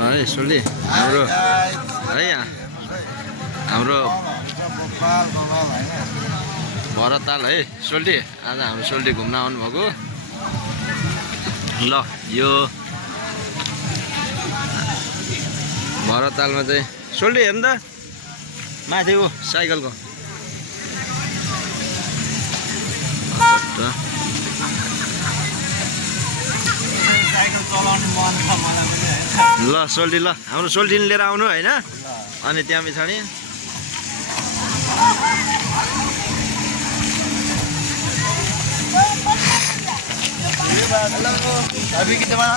है सोल्टी हाम्रो है यहाँ हाम्रो भरताल है सोल्टी आज हाम्रो सोल्टी घुम्न आउनुभएको ल यो भरतालमा चाहिँ सोल्टी हेर्नु त माथि ऊ साइकलको ल सोल्टी ल हाम्रो सोल्टीले लिएर आउनु होइन अनि त्यहाँ पछाडि अभी की जमाना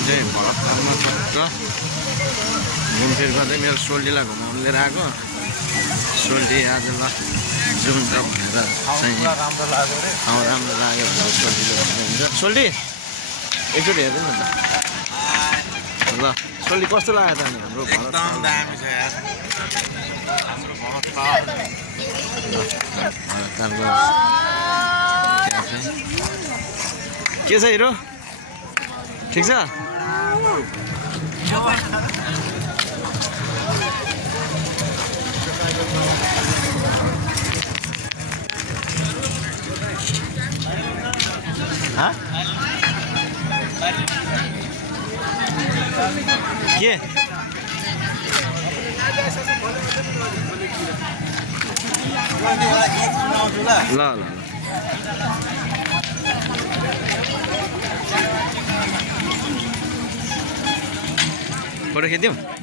चाहिँ भरततालमा ठक्क घुमफिर गर्दै मेरो सोल्टीलाई घुमाउनु लिएर आएको सोल्टी आज ल जाउँ त भनेर चाहिँ ठाउँ राम्रो लाग्यो भनेर सोल्टीले भन्नुहुन्छ सोल्टी एकचोटि हेर्नु न त ल सोल्टी कस्तो लाग्यो त अनि हाम्रो एकदम दामी छ यार हाम्रो भरतताल भरततालको के छ हिरो ठिक छ के ल ल फोटो खिच्यौँ